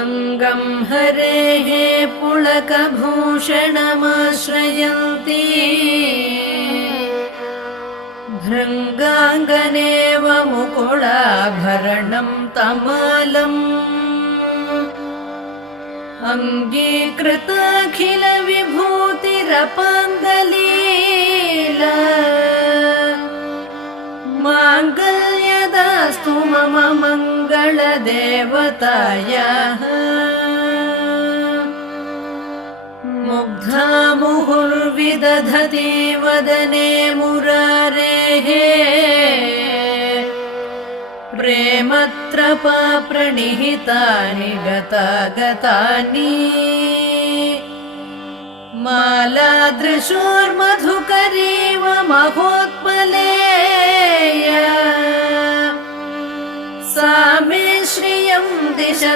अङ्गं हरेः पुलकभूषणमाश्रयन्ती भृङ्गाङ्गनेव मुकुलाभरणं तमालम् अङ्गीकृताखिलविभूतिरपाङ्गलीला माङ्गल्यदास्तु मम मङ्गलदेवतायाः मुग्धा मुहुर्विदधति वदने मुरारेः प्रेमत्रपा प्रणिहितानि गतागतानि मालादृशोर्मधुकरीव महोत्पलेया सा मे श्रियं दिशतु।